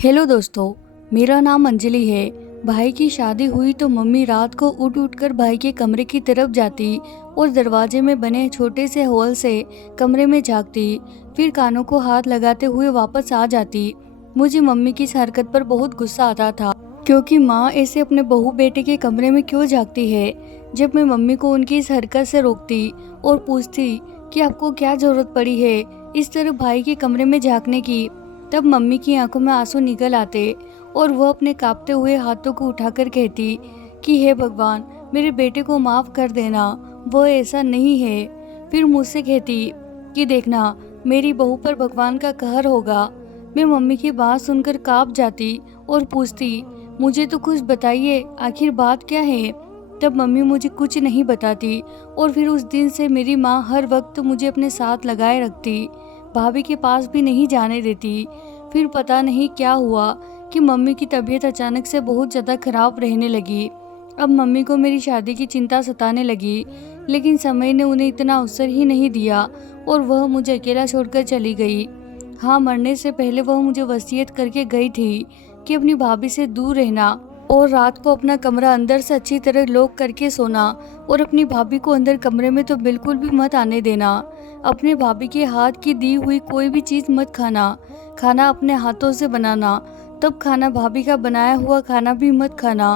Hello दोस्तों, मेरा नाम अंजलि है। भाई की शादी हुई तो मम्मी रात को उठ उठ कर भाई के कमरे की तरफ जाती और दरवाजे में बने छोटे से होल से कमरे में झांकती, फिर कानों को हाथ लगाते हुए वापस आ जाती। मुझे मम्मी की इस हरकत पर बहुत गुस्सा आता था, क्योंकि माँ ऐसे अपने बहू बेटे के कमरे में क्यों झांकती है। जब मैं मम्मी को उनकी इस हरकत से रोकती और पूछती कि आपको क्या जरूरत पड़ी है इस तरह भाई के कमरे में झांकने की, तब मम्मी की आंखों में आंसू निकल आते और वह अपने कांपते हुए हाथों को उठाकर कहती कि हे भगवान, मेरे बेटे को माफ कर देना, वह ऐसा नहीं है। फिर मुझसे कहती कि देखना, मेरी बहू पर भगवान का कहर होगा। मैं मम्मी की बात सुनकर कांप जाती और पूछती, मुझे तो कुछ बताइए, आखिर बात क्या है। तब मम्मी मुझे कुछ नहीं बताती और फिर उस दिन से मेरी माँ हर वक्त मुझे अपने साथ लगाए रखती, भाभी के पास भी नहीं जाने देती। फिर पता नहीं क्या हुआ कि मम्मी की तबीयत अचानक से बहुत ज़्यादा खराब रहने लगी। अब मम्मी को मेरी शादी की चिंता सताने लगी, लेकिन समय ने उन्हें इतना अवसर ही नहीं दिया और वह मुझे अकेला छोड़कर चली गई। हाँ, मरने से पहले वह मुझे वसीयत करके गई थी कि अपनी भाभी से दूर रहना और रात को अपना कमरा अंदर से अच्छी तरह लॉक करके सोना और अपनी भाभी को अंदर कमरे में तो बिल्कुल भी मत आने देना। अपने भाभी के हाथ की दी हुई कोई भी चीज़ मत खाना, खाना अपने हाथों से बनाना, तब खाना भाभी का बनाया हुआ खाना भी मत खाना।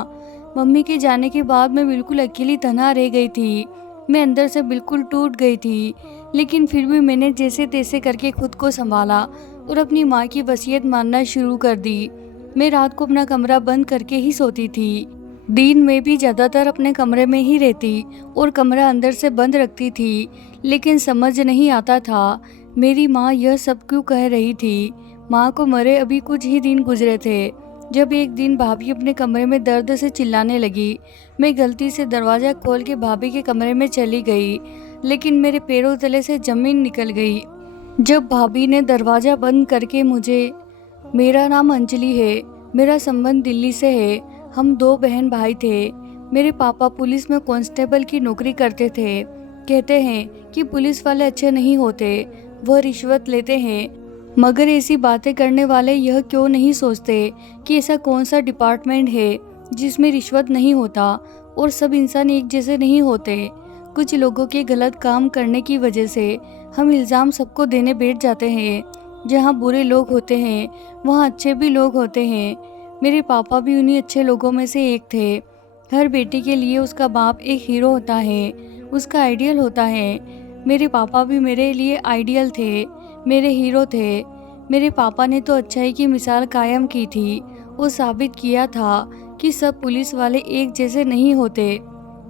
मम्मी के जाने के बाद मैं बिल्कुल अकेली तन्हा रह गई थी। मैं अंदर से बिल्कुल टूट गई थी, लेकिन फिर भी मैंने जैसे तैसे करके खुद को संभाला और अपनी माँ की वसीयत मानना शुरू कर दी। मैं रात को अपना कमरा बंद करके ही सोती थी। दिन में भी ज़्यादातर अपने कमरे में ही रहती और कमरा अंदर से बंद रखती थी, लेकिन समझ नहीं आता था मेरी माँ यह सब क्यों कह रही थी। माँ को मरे अभी कुछ ही दिन गुजरे थे जब एक दिन भाभी अपने कमरे में दर्द से चिल्लाने लगी। मैं गलती से दरवाज़ा खोल के भाभी के कमरे में चली गई, लेकिन मेरे पैरों तले से ज़मीन निकल गई। जब भाभी ने दरवाज़ा बंद करके मुझे, मेरा नाम अंजलि है, मेरा संबंध दिल्ली से है, हम दो बहन भाई थे। मेरे पापा पुलिस में कांस्टेबल की नौकरी करते थे। कहते हैं कि पुलिस वाले अच्छे नहीं होते, वह रिश्वत लेते हैं। मगर ऐसी बातें करने वाले यह क्यों नहीं सोचते कि ऐसा कौन सा डिपार्टमेंट है जिसमें रिश्वत नहीं होता और सब इंसान एक जैसे नहीं होते। कुछ लोगों के गलत काम करने की वजह से हम इल्ज़ाम सबको देने बैठ जाते हैं। जहाँ बुरे लोग होते हैं वहाँ अच्छे भी लोग होते हैं। मेरे पापा भी उन्हीं अच्छे लोगों में से एक थे। हर बेटी के लिए उसका बाप एक हीरो होता है, उसका आइडियल होता है। मेरे पापा भी मेरे लिए आइडियल थे, मेरे हीरो थे। मेरे पापा ने तो अच्छाई की मिसाल कायम की थी और साबित किया था कि सब पुलिस वाले एक जैसे नहीं होते।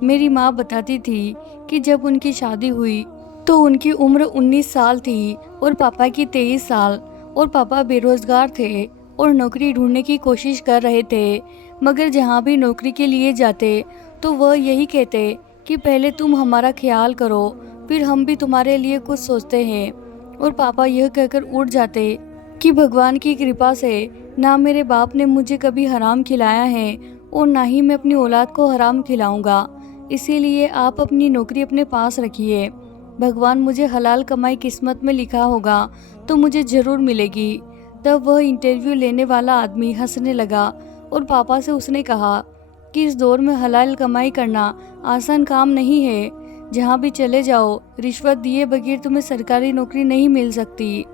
मेरी माँ बताती थी कि जब उनकी शादी हुई तो उनकी उम्र 19 साल थी और पापा की 23 साल, और पापा बेरोजगार थे और नौकरी ढूंढने की कोशिश कर रहे थे। मगर जहाँ भी नौकरी के लिए जाते तो वह यही कहते कि पहले तुम हमारा ख्याल करो, फिर हम भी तुम्हारे लिए कुछ सोचते हैं। और पापा यह कहकर उठ जाते कि भगवान की कृपा से ना मेरे बाप ने मुझे कभी हराम खिलाया है और ना ही मैं अपनी औलाद को हराम खिलाऊंगा, इसीलिए आप अपनी नौकरी अपने पास रखिए। भगवान मुझे हलाल कमाई किस्मत में लिखा होगा तो मुझे ज़रूर मिलेगी। तब वह इंटरव्यू लेने वाला आदमी हंसने लगा और पापा से उसने कहा कि इस दौर में हलाल कमाई करना आसान काम नहीं है। जहाँ भी चले जाओ, रिश्वत दिए बगैर तुम्हें सरकारी नौकरी नहीं मिल सकती।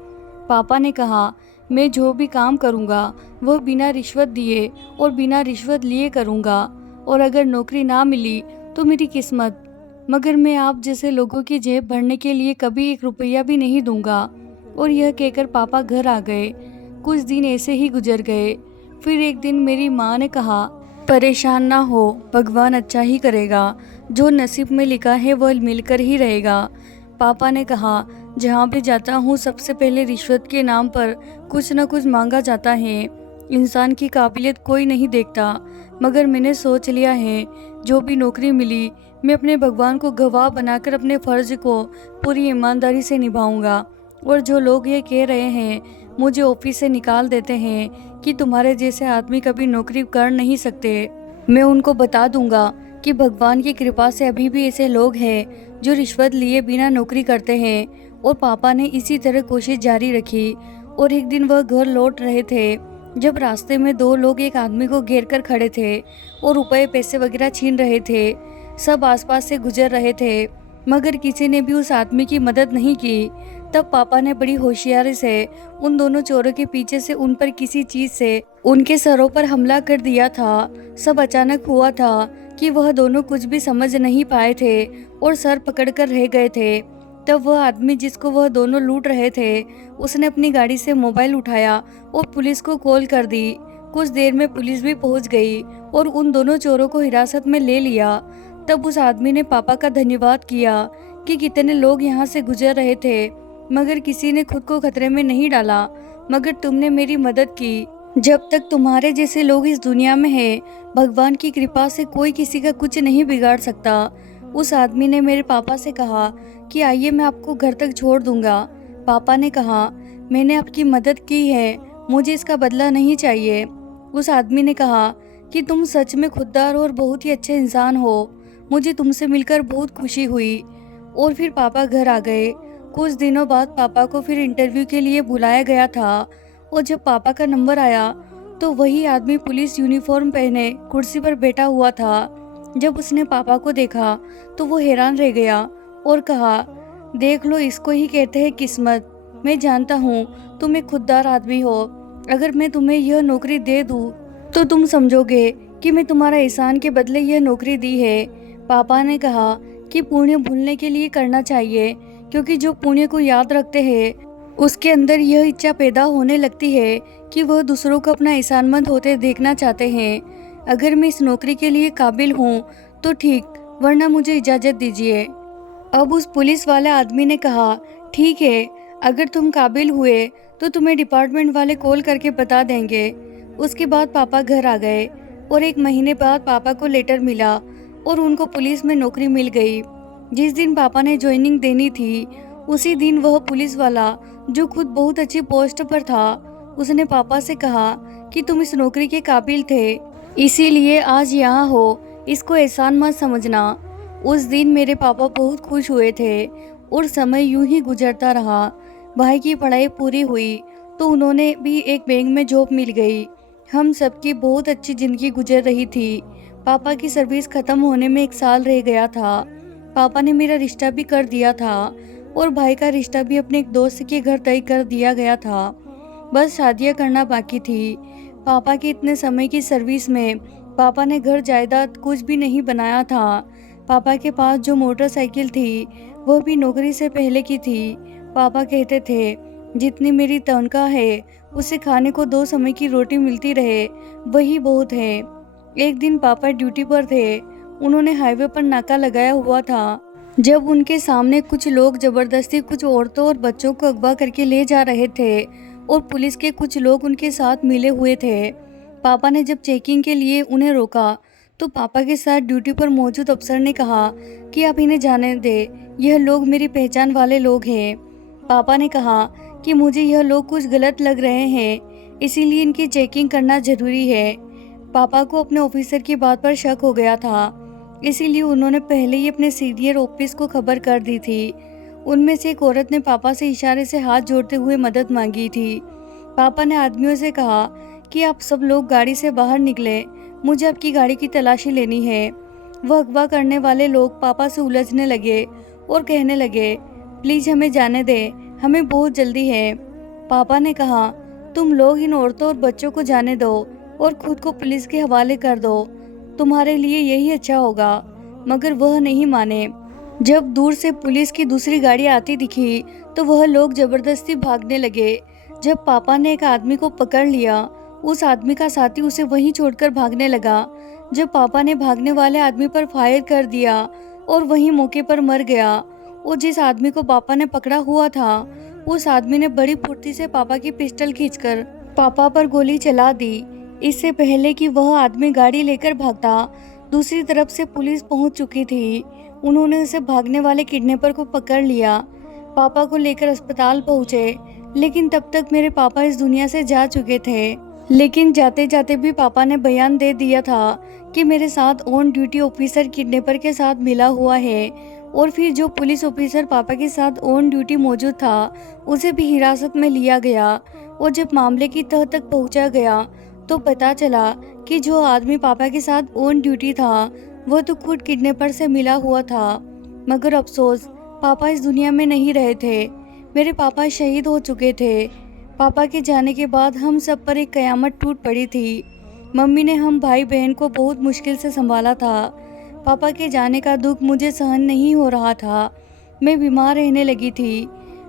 पापा ने कहा, मैं जो भी काम करूँगा वह बिना रिश्वत दिए और बिना रिश्वत लिए करूँगा, और अगर नौकरी ना मिली तो मेरी किस्मत, मगर मैं आप जैसे लोगों की जेब भरने के लिए कभी 1 रुपया भी नहीं दूंगा। और यह कहकर पापा घर आ गए। कुछ दिन ऐसे ही गुजर गए। फिर एक दिन मेरी माँ ने कहा, परेशान ना हो, भगवान अच्छा ही करेगा, जो नसीब में लिखा है वह मिलकर ही रहेगा। पापा ने कहा, जहाँ भी जाता हूँ सबसे पहले रिश्वत के नाम पर कुछ न कुछ मांगा जाता है। इंसान की काबिलियत कोई नहीं देखता, मगर मैंने सोच लिया है जो भी नौकरी मिली मैं अपने भगवान को गवाह बनाकर अपने फ़र्ज को पूरी ईमानदारी से निभाऊंगा। और जो लोग ये कह रहे हैं, मुझे ऑफिस से निकाल देते हैं कि तुम्हारे जैसे आदमी कभी नौकरी कर नहीं सकते, मैं उनको बता दूंगा कि भगवान की कृपा से अभी भी ऐसे लोग हैं जो रिश्वत लिए बिना नौकरी करते हैं। और पापा ने इसी तरह कोशिश जारी रखी और एक दिन वह घर लौट रहे थे जब रास्ते में दो लोग एक आदमी को घेर कर खड़े थे और रुपए पैसे वगैरह छीन रहे थे। सब आसपास से गुजर रहे थे, मगर किसी ने भी उस आदमी की मदद नहीं की। तब पापा ने बड़ी होशियारी से उन दोनों चोरों के पीछे से उन पर किसी चीज से उनके सरों पर हमला कर दिया था। सब अचानक हुआ था कि वह दोनों कुछ भी समझ नहीं पाए थे और सर पकड़कर रह गए थे। तब वह आदमी जिसको वह दोनों लूट रहे थे, उसने अपनी गाड़ी से मोबाइल उठाया और पुलिस को कॉल कर दी। कुछ देर में पुलिस भी पहुंच गई और उन दोनों चोरों को हिरासत में ले लिया। तब उस आदमी ने पापा का धन्यवाद किया कि कितने लोग यहाँ से गुजर रहे थे, मगर किसी ने खुद को खतरे में नहीं डाला, मगर तुमने मेरी मदद की। जब तक तुम्हारे जैसे लोग इस दुनिया में हैं, भगवान की कृपा से कोई किसी का कुछ नहीं बिगाड़ सकता। उस आदमी ने मेरे पापा से कहा कि आइए मैं आपको घर तक छोड़ दूंगा। पापा ने कहा, मैंने आपकी मदद की है, मुझे इसका बदला नहीं चाहिए। उस आदमी ने कहा कि तुम सच में खुददार और बहुत ही अच्छे इंसान हो, मुझे तुमसे मिलकर बहुत खुशी हुई। और फिर पापा घर आ गए। कुछ दिनों बाद पापा को फिर इंटरव्यू के लिए बुलाया गया था और जब पापा का नंबर आया तो वही आदमी पुलिस यूनिफॉर्म पहने कुर्सी पर बैठा हुआ था। जब उसने पापा को देखा तो वो हैरान रह गया और कहा, देख लो, इसको ही कहते हैं किस्मत। मैं जानता हूँ तुम एक खुददार आदमी हो। अगर मैं तुम्हें यह नौकरी दे दूँ तो तुम समझोगे कि मैं तुम्हारा एहसान के बदले यह नौकरी दी है। पापा ने कहा कि पुण्य भूलने के लिए करना चाहिए, क्योंकि जो पुण्य को याद रखते हैं उसके अंदर यह इच्छा पैदा होने लगती है कि वह दूसरों को अपना एहसानमंद होते देखना चाहते हैं। अगर मैं इस नौकरी के लिए काबिल हूँ तो ठीक, वरना मुझे इजाज़त दीजिए। अब उस पुलिस वाले आदमी ने कहा, ठीक है, अगर तुम काबिल हुए तो तुम्हें डिपार्टमेंट वाले कॉल करके बता देंगे। उसके बाद पापा घर आ गए और 1 महीने बाद पापा को लेटर मिला और उनको पुलिस में नौकरी मिल गई। जिस दिन पापा ने ज्वाइनिंग देनी थी उसी दिन वह पुलिस वाला, जो खुद बहुत अच्छी पोस्ट पर था, उसने पापा से कहा कि तुम इस नौकरी के काबिल थे, इसीलिए आज यहाँ हो, इसको एहसान मत समझना। उस दिन मेरे पापा बहुत खुश हुए थे और समय यूं ही गुजरता रहा। भाई की पढ़ाई पूरी हुई तो उन्होंने भी एक बैंक में जॉब मिल गई। हम सबकी बहुत अच्छी ज़िंदगी गुजर रही थी। पापा की सर्विस ख़त्म होने में 1 साल रह गया था। पापा ने मेरा रिश्ता भी कर दिया था और भाई का रिश्ता भी अपने एक दोस्त के घर तय कर दिया गया था। बस शादियाँ करना बाकी थी। पापा की इतने समय की सर्विस में पापा ने घर जायदाद कुछ भी नहीं बनाया था। पापा के पास जो मोटरसाइकिल थी वह भी नौकरी से पहले की थी। पापा कहते थे, जितनी मेरी तनख्वाह है उससे खाने को 2 समय की रोटी मिलती रहे वही बहुत है। एक दिन पापा ड्यूटी पर थे। उन्होंने हाईवे पर नाका लगाया हुआ था। जब उनके सामने कुछ लोग जबरदस्ती कुछ औरतों और बच्चों को अगवा करके ले जा रहे थे और पुलिस के कुछ लोग उनके साथ मिले हुए थे। पापा ने जब चेकिंग के लिए उन्हें रोका तो पापा के साथ ड्यूटी पर मौजूद अफसर ने कहा कि आप इन्हें जाने दें, यह लोग मेरी पहचान वाले लोग हैं। पापा ने कहा कि मुझे यह लोग कुछ गलत लग रहे हैं, इसीलिए इनकी चेकिंग करना ज़रूरी है। पापा को अपने ऑफिसर की बात पर शक हो गया था, इसीलिए उन्होंने पहले ही अपने सीनियर ऑफिस को खबर कर दी थी। उनमें से एक औरत ने पापा से इशारे से हाथ जोड़ते हुए मदद मांगी थी। पापा ने आदमियों से कहा कि आप सब लोग गाड़ी से बाहर निकले, मुझे आपकी गाड़ी की तलाशी लेनी है। वह अगवा करने वाले लोग पापा से उलझने लगे और कहने लगे, प्लीज़ हमें जाने दें, हमें बहुत जल्दी है। पापा ने कहा, तुम लोग इन औरतों और बच्चों को जाने दो और खुद को पुलिस के हवाले कर दो, तुम्हारे लिए यही अच्छा होगा। मगर वह नहीं माने। जब दूर से पुलिस की दूसरी गाड़ी आती दिखी तो वह लोग जबरदस्ती भागने लगे। जब पापा ने एक आदमी को पकड़ लिया, उस आदमी का साथी उसे वहीं छोड़कर भागने लगा। जब पापा ने भागने वाले आदमी पर फायर कर दिया और वहीं मौके पर मर गया। और जिस आदमी को पापा ने पकड़ा हुआ था, उस आदमी ने बड़ी फुर्ती से पापा की पिस्टल खींचकर पापा पर गोली चला दी। इससे पहले कि वह आदमी गाड़ी लेकर भागता, दूसरी तरफ से पुलिस पहुंच चुकी थी। उन्होंने उसे भागने वाले किडनैपर को पकड़ लिया। पापा को लेकर अस्पताल पहुंचे, लेकिन तब तक मेरे पापा इस दुनिया से जा चुके थे। लेकिन जाते जाते भी पापा ने बयान दे दिया था कि मेरे साथ ऑन ड्यूटी ऑफिसर किडनैपर के साथ मिला हुआ है। और फिर जो पुलिस ऑफिसर पापा के साथ ऑन ड्यूटी मौजूद था उसे भी हिरासत में लिया गया और जब मामले की तह तक पहुंचा गया तो पता चला कि जो आदमी पापा के साथ ऑन ड्यूटी था वो तो खुद किडनैपर से मिला हुआ था। मगर अफसोस, पापा इस दुनिया में नहीं रहे थे। मेरे पापा शहीद हो चुके थे। पापा के जाने के बाद हम सब पर एक कयामत टूट पड़ी थी। मम्मी ने हम भाई बहन को बहुत मुश्किल से संभाला था। पापा के जाने का दुख मुझे सहन नहीं हो रहा था। मैं बीमार रहने लगी थी।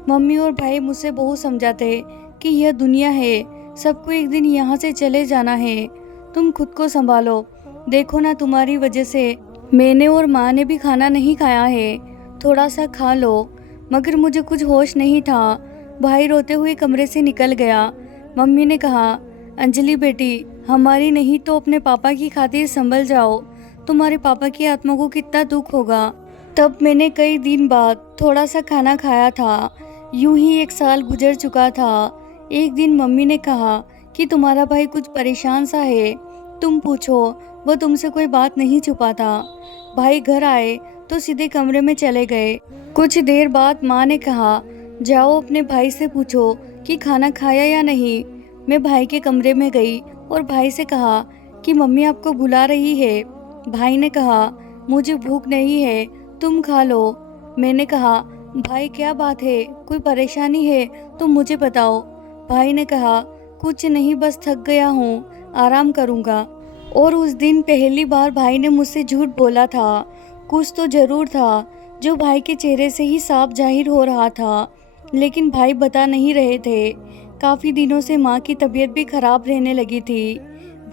मम्मी और भाई मुझसे बहुत समझाते कि यह दुनिया है, सबको एक दिन यहाँ से चले जाना है, तुम खुद को संभालो। देखो ना, तुम्हारी वजह से मैंने और माँ ने भी खाना नहीं खाया है, थोड़ा सा खा लो। मगर मुझे कुछ होश नहीं था। भाई रोते हुए कमरे से निकल गया। मम्मी ने कहा, अंजलि बेटी, हमारी नहीं तो अपने पापा की खातिर संभल जाओ। तुम्हारे पापा की आत्मा को कितना दुख होगा। तब मैंने कई दिन बाद थोड़ा सा खाना खाया था। यूं ही 1 साल गुजर चुका था। एक दिन मम्मी ने कहा कि तुम्हारा भाई कुछ परेशान सा है, तुम पूछो, वो तुमसे कोई बात नहीं छुपाता। भाई घर आए तो सीधे कमरे में चले गए। कुछ देर बाद माँ ने कहा, जाओ अपने भाई से पूछो कि खाना खाया या नहीं। मैं भाई के कमरे में गई और भाई से कहा कि मम्मी आपको बुला रही है। भाई ने कहा, मुझे भूख नहीं है, तुम खा लो। मैंने कहा, भाई क्या बात है, कोई परेशानी है तो मुझे बताओ। भाई ने कहा, कुछ नहीं, बस थक गया हूँ, आराम करूँगा। और उस दिन पहली बार भाई ने मुझसे झूठ बोला था। कुछ तो ज़रूर था जो भाई के चेहरे से ही साफ जाहिर हो रहा था, लेकिन भाई बता नहीं रहे थे। काफ़ी दिनों से माँ की तबीयत भी खराब रहने लगी थी।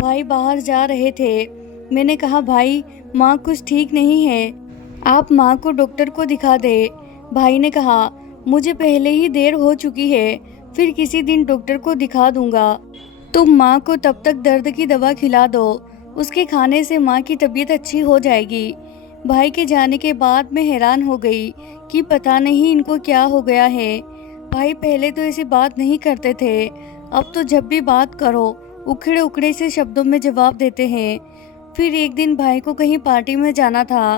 भाई बाहर जा रहे थे। मैंने कहा, भाई माँ कुछ ठीक नहीं है, आप माँ को डॉक्टर को दिखा दे। भाई ने कहा, मुझे पहले ही देर हो चुकी है, फिर किसी दिन डॉक्टर को दिखा दूंगा। तुम माँ को तब तक दर्द की दवा खिला दो, उसके खाने से माँ की तबीयत अच्छी हो जाएगी। भाई के जाने के बाद मैं हैरान हो गई कि पता नहीं इनको क्या हो गया है। भाई पहले तो ऐसी बात नहीं करते थे, अब तो जब भी बात करो उखड़े उखड़े से शब्दों में जवाब देते हैं। फिर एक दिन भाई को कहीं पार्टी में जाना था।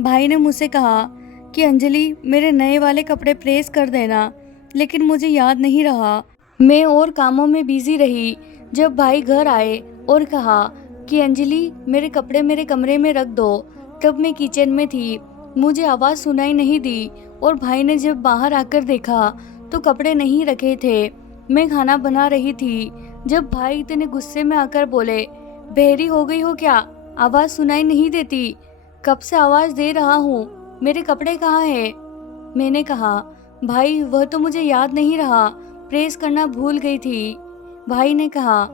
भाई ने मुझसे कहा कि अंजलि, मेरे नए वाले कपड़े प्रेस कर देना, लेकिन मुझे याद नहीं रहा। मैं और कामों में बिजी रही। जब भाई घर आए और कहा कि अंजलि, मेरे कपड़े मेरे कमरे में रख दो, तब मैं किचन में थी, मुझे आवाज़ सुनाई नहीं दी। और भाई ने जब बाहर आकर देखा तो कपड़े नहीं रखे थे। मैं खाना बना रही थी जब भाई इतने गुस्से में आकर बोले, बहरी हो गई हो क्या, आवाज़ सुनाई नहीं देती? कब से आवाज़ दे रहा हूँ, मेरे कपड़े कहाँ हैं? मैंने कहा, भाई वह तो मुझे याद नहीं रहा, प्रेस करना भूल गई थी। भाई ने कहा,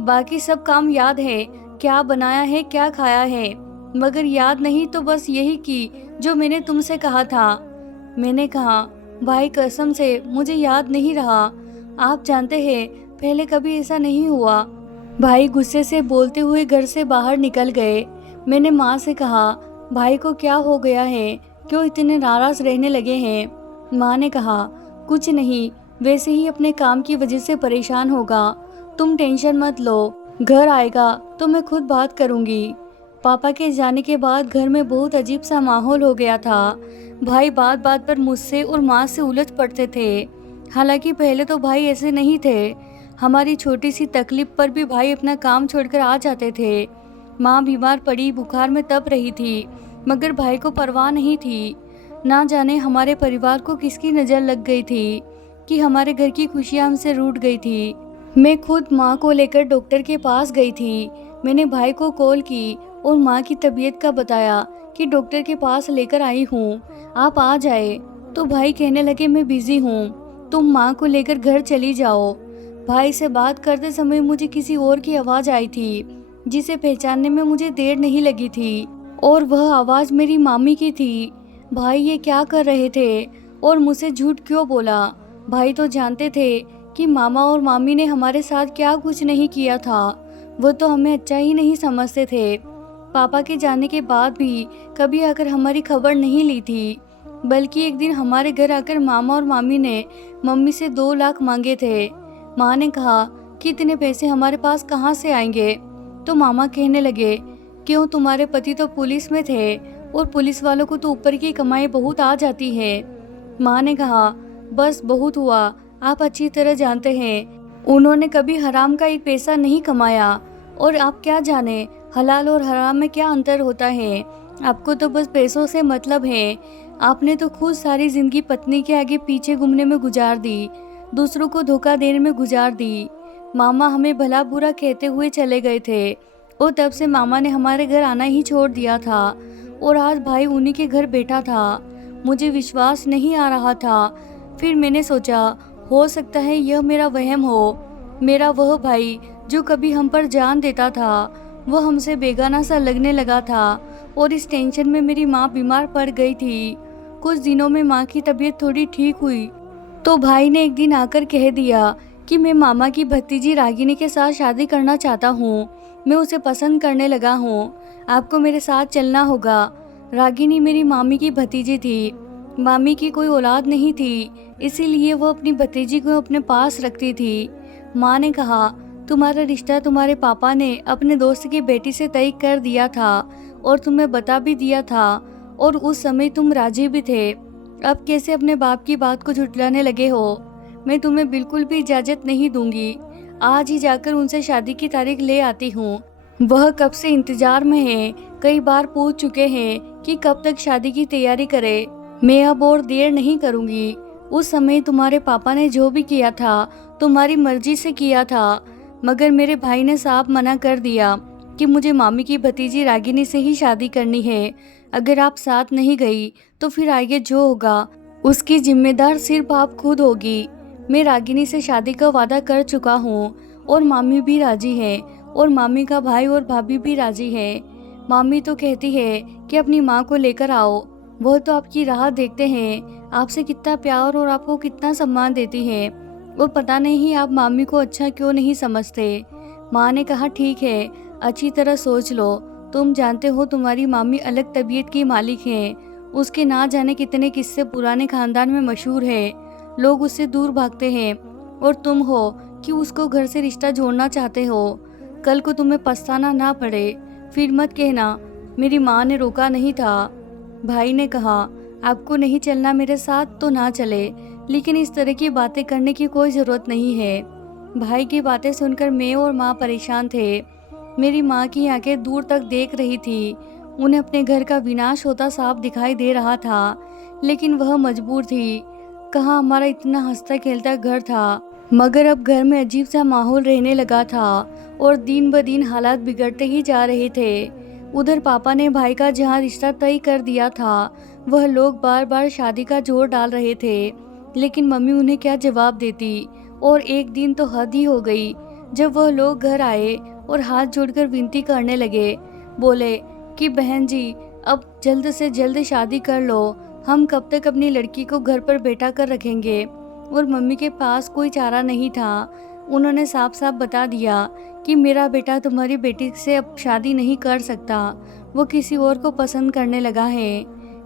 बाकी सब काम याद है, क्या बनाया है क्या खाया है, मगर याद नहीं तो बस यही की जो मैंने तुमसे कहा था। मैंने कहा, भाई कसम से मुझे याद नहीं रहा, आप जानते हैं पहले कभी ऐसा नहीं हुआ। भाई गुस्से से बोलते हुए घर से बाहर निकल गए। मैंने माँ से कहा, भाई को क्या हो गया है, क्यों इतने नाराज़ रहने लगे हैं? माँ ने कहा, कुछ नहीं, वैसे ही अपने काम की वजह से परेशान होगा, तुम टेंशन मत लो, घर आएगा तो मैं खुद बात करूँगी। पापा के जाने के बाद घर में बहुत अजीब सा माहौल हो गया था। भाई बात बात पर मुझसे और माँ से उलझ पड़ते थे। हालांकि पहले तो भाई ऐसे नहीं थे। हमारी छोटी सी तकलीफ पर भी भाई अपना काम छोड़कर आ जाते थे। माँ बीमार पड़ी, बुखार में तप रही थी, मगर भाई को परवाह नहीं थी। ना जाने हमारे परिवार को किसकी नज़र लग गई थी कि हमारे घर की खुशियाँ हमसे रूठ गई थी। मैं खुद माँ को लेकर डॉक्टर के पास गई थी। मैंने भाई को कॉल की और माँ की तबीयत का बताया कि डॉक्टर के पास लेकर आई हूँ, आप आ जाए। तो भाई कहने लगे, मैं बिज़ी हूँ, तुम माँ को लेकर घर चली जाओ। भाई से बात करते समय मुझे किसी और की आवाज़ आई थी, जिसे पहचानने में मुझे देर नहीं लगी थी, और वह आवाज़ मेरी मामी की थी। भाई ये क्या कर रहे थे और मुझसे झूठ क्यों बोला? भाई तो जानते थे कि मामा और मामी ने हमारे साथ क्या कुछ नहीं किया था, वो तो हमें अच्छा ही नहीं समझते थे। पापा के जाने के बाद भी कभी आकर हमारी खबर नहीं ली थी, बल्कि एक दिन हमारे घर आकर मामा और मामी ने मम्मी से 2 लाख मांगे थे। माँ ने कहा कि इतने पैसे हमारे पास कहाँ से आएंगे? तो मामा कहने लगे, क्यों, तुम्हारे पति तो पुलिस में थे और पुलिस वालों को तो ऊपर की कमाई बहुत आ जाती है। माँ ने कहा, बस बहुत हुआ, आप अच्छी तरह जानते हैं उन्होंने कभी हराम का एक पैसा नहीं कमाया। और आप क्या जाने हलाल और हराम में क्या अंतर होता है। आपको तो बस पैसों से मतलब है। आपने तो खुद सारी ज़िंदगी पत्नी के आगे पीछे घूमने में गुजार दी, दूसरों को धोखा देने में गुजार दी। मामा हमें भला बुरा कहते हुए चले गए थे और तब से मामा ने हमारे घर आना ही छोड़ दिया था। और आज भाई उन्हीं के घर बैठा था। मुझे विश्वास नहीं आ रहा था। फिर मैंने सोचा हो सकता है यह मेरा वहम हो। मेरा वह भाई जो कभी हम पर जान देता था वह हमसे बेगाना सा लगने लगा था। और इस टेंशन में मेरी माँ बीमार पड़ गई थी। कुछ दिनों में माँ की तबीयत थोड़ी ठीक हुई तो भाई ने एक दिन आकर कह दिया कि मैं मामा की भतीजी रागिनी के साथ शादी करना चाहता हूँ। मैं उसे पसंद करने लगा हूँ। आपको मेरे साथ चलना होगा। रागिनी मेरी मामी की भतीजी थी। मामी की कोई औलाद नहीं थी, इसीलिए वो अपनी भतीजी को अपने पास रखती थी। माँ ने कहा तुम्हारा रिश्ता तुम्हारे पापा ने अपने दोस्त की बेटी से तय कर दिया था और तुम्हें बता भी दिया था और उस समय तुम राजी भी थे। अब कैसे अपने बाप की बात को झुठलाने लगे हो। मैं तुम्हें बिल्कुल भी इजाज़त नहीं दूंगी। आज ही जाकर उनसे शादी की तारीख ले आती हूँ। वह कब से इंतजार में है, कई बार पूछ चुके हैं कि कब तक शादी की तैयारी करे। मैं अब और देर नहीं करूँगी। उस समय तुम्हारे पापा ने जो भी किया था तुम्हारी मर्जी से किया था, मगर मेरे भाई ने साफ मना कर दिया कि मुझे मामी की भतीजी रागिनी से ही शादी करनी है। अगर आप साथ नहीं गई तो फिर आगे जो होगा उसकी जिम्मेदार सिर्फ आप खुद होगी। मैं रागिनी से शादी का वादा कर चुका हूँ और मामी भी राजी है और मामी का भाई और भाभी भी राजी है। मामी तो कहती है कि अपनी माँ को लेकर आओ। वह तो आपकी राह देखते हैं, आपसे कितना प्यार और आपको कितना सम्मान देती है। वो पता नहीं आप मामी को अच्छा क्यों नहीं समझते। माँ ने कहा ठीक है, अच्छी तरह सोच लो। तुम जानते हो तुम्हारी मामी अलग तबीयत की मालिक हैं। उसके ना जाने कितने किस्से पुराने खानदान में मशहूर है। लोग उससे दूर भागते हैं और तुम हो कि उसको घर से रिश्ता जोड़ना चाहते हो। कल को तुम्हें पछताना ना पड़े। फिर मत कहना मेरी माँ ने रोका नहीं था। भाई ने कहा आपको नहीं चलना मेरे साथ तो ना चले, लेकिन इस तरह की बातें करने की कोई ज़रूरत नहीं है। भाई की बातें सुनकर मैं और माँ परेशान थे। मेरी माँ की आंखें दूर तक देख रही थी। उन्हें अपने घर का विनाश होता साफ दिखाई दे रहा था, लेकिन वह मजबूर थी। कहाँ हमारा इतना हंसता खेलता घर था, मगर अब घर में अजीब सा माहौल रहने लगा था और दिन ब दिन हालात बिगड़ते ही जा रहे थे। उधर पापा ने भाई का जहाँ रिश्ता तय कर दिया था वह लोग बार बार शादी का जोर डाल रहे थे, लेकिन मम्मी उन्हें क्या जवाब देती। और एक दिन तो हद ही हो गई जब वह लोग घर आए और हाथ जोड़कर विनती करने लगे। बोले कि बहन जी अब जल्द से जल्द शादी कर लो। हम कब तक अपनी लड़की को घर पर बैठा कर रखेंगे। और मम्मी के पास कोई चारा नहीं था। उन्होंने साफ साफ बता दिया कि मेरा बेटा तुम्हारी बेटी से अब शादी नहीं कर सकता, वो किसी और को पसंद करने लगा है।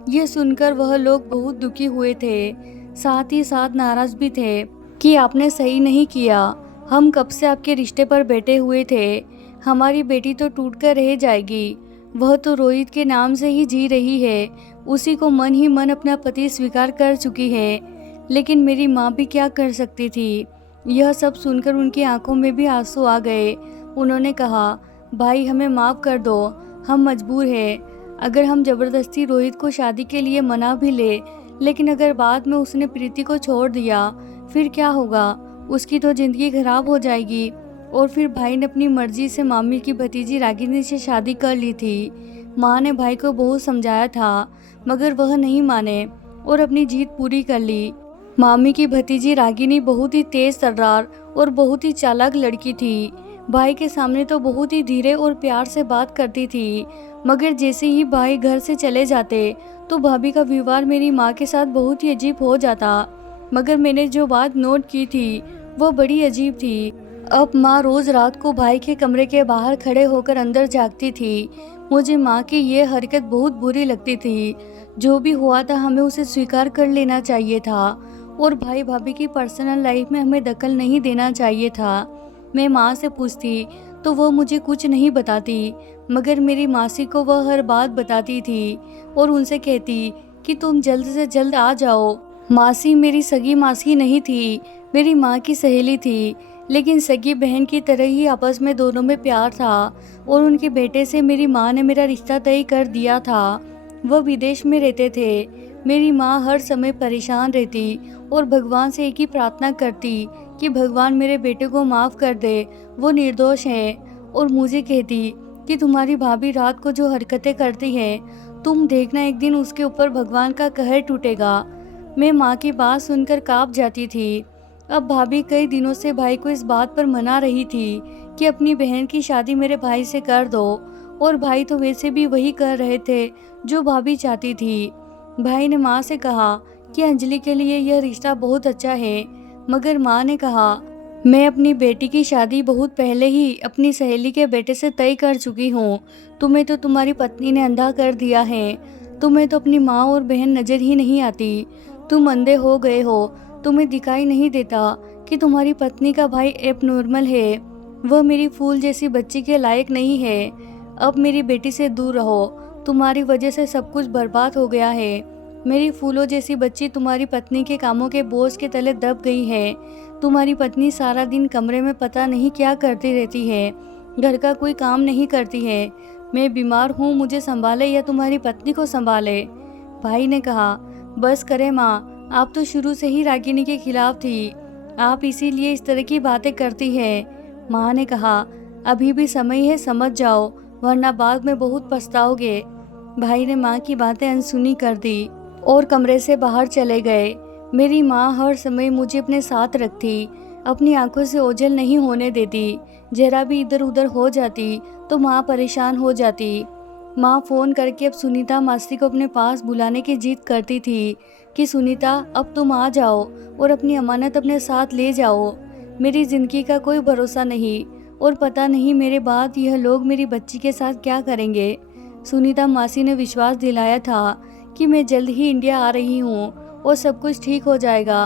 यह सुनकर वह लोग बहुत दुखी हुए थे, साथ ही साथ नाराज भी थे कि आपने सही नहीं किया। हम कब से आपके रिश्ते पर बैठे हुए थे। हमारी बेटी तो टूट कर रह जाएगी। वह तो रोहित के नाम से ही जी रही है। उसी को मन ही मन अपना पति स्वीकार कर चुकी है। लेकिन मेरी माँ भी क्या कर सकती थी। यह सब सुनकर उनकी आंखों में भी आंसू आ गए। उन्होंने कहा भाई हमें माफ़ कर दो, हम मजबूर हैं। अगर हम ज़बरदस्ती रोहित को शादी के लिए मना भी ले, लेकिन अगर बाद में उसने प्रीति को छोड़ दिया फिर क्या होगा। उसकी तो ज़िंदगी खराब हो जाएगी। और फिर भाई ने अपनी मर्जी से मामी की भतीजी रागिनी से शादी कर ली थी। माँ ने भाई को बहुत समझाया था, मगर वह नहीं माने और अपनी जीत पूरी कर ली। मामी की भतीजी रागिनी बहुत ही तेज तर्रार और बहुत ही चालाक लड़की थी। भाई के सामने तो बहुत ही धीरे और प्यार से बात करती थी, मगर जैसे ही भाई घर से चले जाते तो भाभी का व्यवहार मेरी माँ के साथ बहुत ही अजीब हो जाता। मगर मैंने जो बात नोट की थी वो बड़ी अजीब थी। अब माँ रोज़ रात को भाई के कमरे के बाहर खड़े होकर अंदर झाँकती थी। मुझे माँ की ये हरकत बहुत बुरी लगती थी। जो भी हुआ था हमें उसे स्वीकार कर लेना चाहिए था और भाई भाभी की पर्सनल लाइफ में हमें दखल नहीं देना चाहिए था। मैं माँ से पूछती तो वह मुझे कुछ नहीं बताती, मगर मेरी मासी को वह हर बात बताती थी और उनसे कहती कि तुम जल्द से जल्द आ जाओ। मासी मेरी सगी मासी नहीं थी, मेरी माँ की सहेली थी, लेकिन सगी बहन की तरह ही आपस में दोनों में प्यार था और उनके बेटे से मेरी माँ ने मेरा रिश्ता तय कर दिया था। वह विदेश में रहते थे। मेरी माँ हर समय परेशान रहती और भगवान से एक ही प्रार्थना करती कि भगवान मेरे बेटे को माफ़ कर दे, वो निर्दोष है। और मुझे कहती कि तुम्हारी भाभी रात को जो हरकतें करती है, तुम देखना एक दिन उसके ऊपर भगवान का कहर टूटेगा। मैं माँ की बात सुनकर काँप जाती थी। अब भाभी कई दिनों से भाई को इस बात पर मना रही थी कि अपनी बहन की शादी मेरे भाई से कर दो, और भाई तो वैसे भी वही कर रहे थे जो भाभी चाहती थी। भाई ने माँ से कहा कि अंजलि के लिए यह रिश्ता बहुत अच्छा है, मगर माँ ने कहा मैं अपनी बेटी की शादी बहुत पहले ही अपनी सहेली के बेटे से तय कर चुकी हूँ। तुम्हें तो तुम्हारी पत्नी ने अंधा कर दिया है। तुम्हें तो अपनी माँ और बहन नजर ही नहीं आती। तुम अंधे हो गए हो। तुम्हें दिखाई नहीं देता कि तुम्हारी पत्नी का भाई एबनॉर्मल है। वह मेरी फूल जैसी बच्ची के लायक नहीं है। अब मेरी बेटी से दूर रहो। तुम्हारी वजह से सब कुछ बर्बाद हो गया है। मेरी फूलों जैसी बच्ची तुम्हारी पत्नी के कामों के बोझ के तले दब गई है। तुम्हारी पत्नी सारा दिन कमरे में पता नहीं क्या करती रहती है। घर का कोई काम नहीं करती है। मैं बीमार हूँ, मुझे संभाले या तुम्हारी पत्नी को संभाले। भाई ने कहा बस करे माँ, आप तो शुरू से ही रागिनी के खिलाफ थी। आप इसीलिए इस तरह की बातें करती है। माँ ने कहा अभी भी समय है, समझ जाओ, वरना बाद में बहुत पछताओगे। भाई ने माँ की बातें अनसुनी कर दी और कमरे से बाहर चले गए। मेरी माँ हर समय मुझे अपने साथ रखती, अपनी आंखों से ओझल नहीं होने देती। जरा भी इधर उधर हो जाती तो माँ परेशान हो जाती। माँ फ़ोन करके अब सुनीता मासी को अपने पास बुलाने की जिद करती थी कि सुनीता अब तुम आ जाओ और अपनी अमानत अपने साथ ले जाओ। मेरी ज़िंदगी का कोई भरोसा नहीं और पता नहीं मेरे बाद यह लोग मेरी बच्ची के साथ क्या करेंगे। सुनीता मासी ने विश्वास दिलाया था कि मैं जल्द ही इंडिया आ रही हूँ और सब कुछ ठीक हो जाएगा।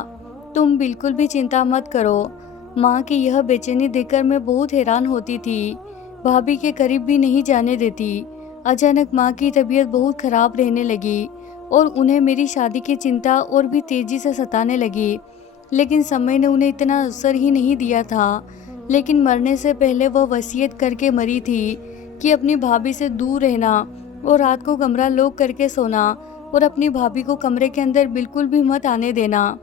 तुम बिल्कुल भी चिंता मत करो। माँ की यह बेचैनी देखकर मैं बहुत हैरान होती थी। भाभी के करीब भी नहीं जाने देती। अचानक माँ की तबीयत बहुत खराब रहने लगी और उन्हें मेरी शादी की चिंता और भी तेजी से सताने लगी। लेकिन समय ने उन्हें इतना असर ही नहीं दिया था। लेकिन मरने से पहले वह वसीयत करके मरी थी कि अपनी भाभी से दूर रहना और रात को कमरा लॉक करके सोना और अपनी भाभी को कमरे के अंदर बिल्कुल भी मत आने देना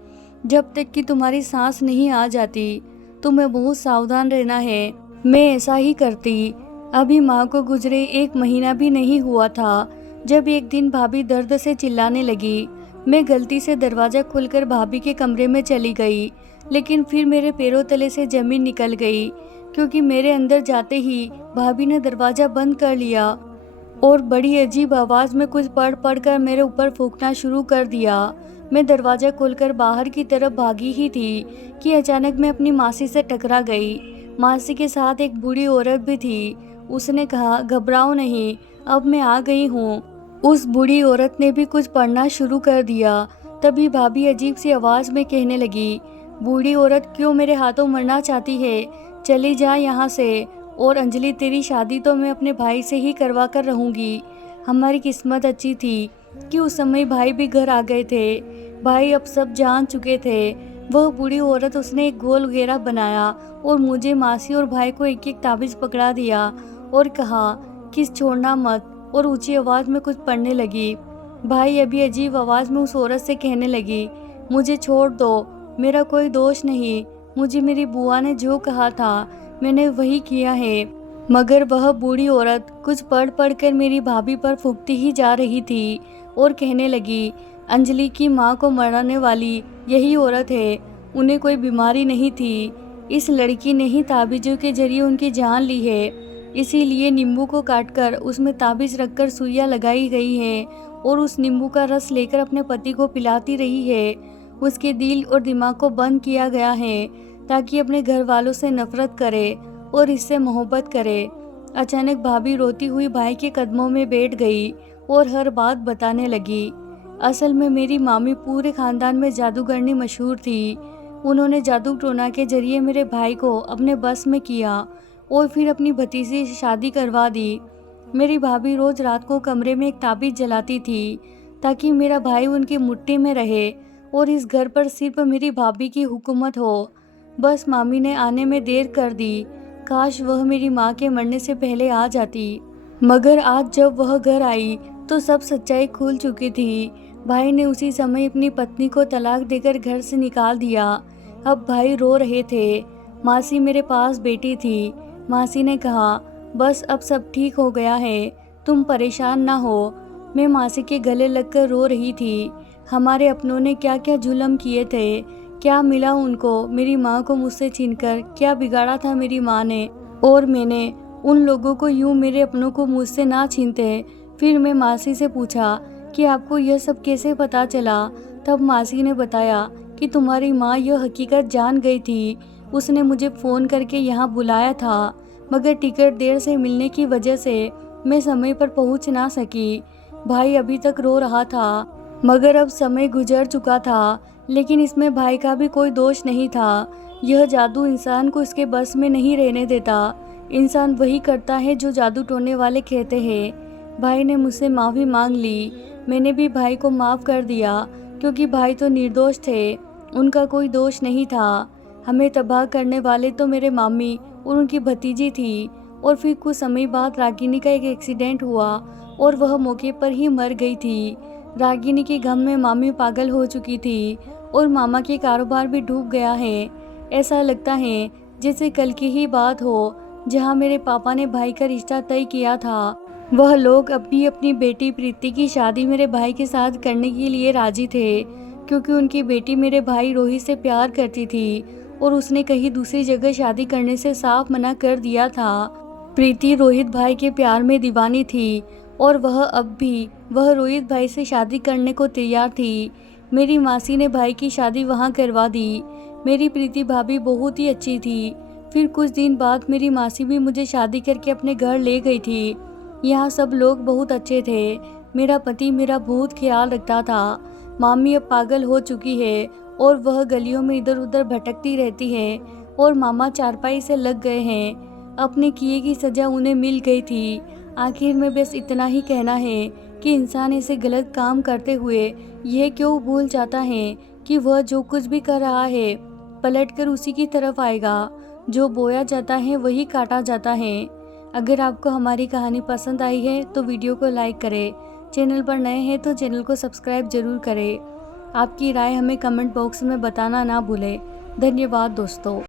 जब तक कि तुम्हारी सांस नहीं आ जाती। तुम्हें बहुत सावधान रहना है। मैं ऐसा ही करती। अभी माँ को गुजरे 1 महीना भी नहीं हुआ था जब एक दिन भाभी दर्द से चिल्लाने लगी। मैं गलती से दरवाज़ा खोलकर भाभी के कमरे में चली गई, लेकिन फिर मेरे पैरों तले से ज़मीन निकल गई, क्योंकि मेरे अंदर जाते ही भाभी ने दरवाज़ा बंद कर लिया और बड़ी अजीब आवाज़ में कुछ पढ़ कर मेरे ऊपर फूंकना शुरू कर दिया। मैं दरवाज़ा खोलकर बाहर की तरफ भागी ही थी कि अचानक मैं अपनी मासी से टकरा गई। मासी के साथ एक बूढ़ी औरत भी थी। उसने कहा घबराओ नहीं, अब मैं आ गई हूँ। उस बूढ़ी औरत ने भी कुछ पढ़ना शुरू कर दिया। तभी भाभी अजीब सी आवाज़ में कहने लगी, बूढ़ी औरत क्यों मेरे हाथों मरना चाहती है? चली जा यहाँ से। और अंजलि, तेरी शादी तो मैं अपने भाई से ही करवा कर रहूँगी। हमारी किस्मत अच्छी थी कि उस समय भाई भी घर आ गए थे। भाई अब सब जान चुके थे। वह बूढ़ी औरत, उसने एक गोल घेरा बनाया और मुझे, मासी और भाई को एक एक ताबीज़ पकड़ा दिया और कहा किस छोड़ना मत, और ऊंची आवाज़ में कुछ पढ़ने लगी। भाई अभी अजीब आवाज़ में उस औरत से कहने लगी, मुझे छोड़ दो, मेरा कोई दोष नहीं। मुझे मेरी बुआ ने जो कहा था मैंने वही किया है। मगर वह बूढ़ी औरत कुछ पढ़ कर मेरी भाभी पर फूंकती ही जा रही थी और कहने लगी, अंजलि की माँ को मराने वाली यही औरत है। उन्हें कोई बीमारी नहीं थी। इस लड़की ने ही ताबीज़ों के जरिए उनकी जान ली है। इसीलिए नींबू को काटकर उसमें ताबीज़ रखकर सुइयाँ लगाई गई है और उस नींबू का रस लेकर अपने पति को पिलाती रही है। उसके दिल और दिमाग को बंद किया गया है ताकि अपने घर वालों से नफरत करे और इससे मोहब्बत करे। अचानक भाभी रोती हुई भाई के कदमों में बैठ गई और हर बात बताने लगी। असल में मेरी मामी पूरे खानदान में जादूगरनी मशहूर थी। उन्होंने जादू टोना के जरिए मेरे भाई को अपने बस में किया और फिर अपनी भतीजी से शादी करवा दी। मेरी भाभी रोज रात को कमरे में एक ताबीज़ जलाती थी ताकि मेरा भाई उनकी मुट्ठी में रहे और इस घर पर सिर्फ मेरी भाभी की हुकूमत हो। बस मामी ने आने में देर कर दी। काश वह मेरी माँ के मरने से पहले आ जाती। मगर आज जब वह घर आई तो सब सच्चाई खुल चुकी थी। भाई ने उसी समय अपनी पत्नी को तलाक देकर घर से निकाल दिया। अब भाई रो रहे थे। मासी मेरे पास बैठी थी। मासी ने कहा, बस अब सब ठीक हो गया है, तुम परेशान ना हो। मैं मासी के गले लगकर रो रही थी। हमारे अपनों ने क्या क्या जुल्म किए थे, क्या मिला उनको मेरी माँ को मुझसे छीनकर, क्या बिगाड़ा था मेरी माँ ने और मैंने उन लोगों को यूं मेरे अपनों को मुझसे ना छीनते। फिर मैं मासी से पूछा कि आपको यह सब कैसे पता चला। तब मासी ने बताया कि तुम्हारी माँ यह हकीकत जान गई थी। उसने मुझे फ़ोन करके यहाँ बुलाया था, मगर टिकट देर से मिलने की वजह से मैं समय पर पहुँच ना सकी। भाई अभी तक रो रहा था, मगर अब समय गुजर चुका था। लेकिन इसमें भाई का भी कोई दोष नहीं था। यह जादू इंसान को इसके बस में नहीं रहने देता। इंसान वही करता है जो जादू टोने वाले कहते हैं। भाई ने मुझसे माफ़ी मांग ली। मैंने भी भाई को माफ़ कर दिया, क्योंकि भाई तो निर्दोष थे, उनका कोई दोष नहीं था। हमें तबाह करने वाले तो मेरे मामी और उनकी भतीजी थी। और फिर कुछ समय बाद रागिनी का एक एक्सीडेंट हुआ और वह मौके पर ही मर गई थी। रागिनी के गम में मामी पागल हो चुकी थी और मामा के कारोबार भी डूब गया है। ऐसा लगता है जैसे कल की ही बात हो, जहां मेरे पापा ने भाई का रिश्ता तय किया था। वह लोग अपनी अपनी बेटी प्रीति की शादी मेरे भाई के साथ करने के लिए राजी थे, क्योंकि उनकी बेटी मेरे भाई रोहित से प्यार करती थी और उसने कहीं दूसरी जगह शादी करने से साफ मना कर दिया था। प्रीति रोहित भाई के प्यार में दीवानी थी और वह रोहित भाई से शादी करने को तैयार थी। मेरी मासी ने भाई की शादी वहां करवा दी। मेरी प्रीति भाभी बहुत ही अच्छी थी। फिर कुछ दिन बाद मेरी मासी भी मुझे शादी करके अपने घर ले गई थी। यहाँ सब लोग बहुत अच्छे थे। मेरा पति मेरा बहुत ख्याल रखता था। मामी अब पागल हो चुकी है और वह गलियों में इधर उधर भटकती रहती है और मामा चारपाई से लग गए हैं। अपने किए की सज़ा उन्हें मिल गई थी। आखिर में बस इतना ही कहना है कि इंसान ऐसे गलत काम करते हुए यह क्यों भूल जाता है कि वह जो कुछ भी कर रहा है पलटकर उसी की तरफ आएगा। जो बोया जाता है वही काटा जाता है। अगर आपको हमारी कहानी पसंद आई है तो वीडियो को लाइक करें। चैनल पर नए हैं तो चैनल को सब्सक्राइब जरूर करें। आपकी राय हमें कमेंट बॉक्स में बताना ना भूलें। धन्यवाद दोस्तों।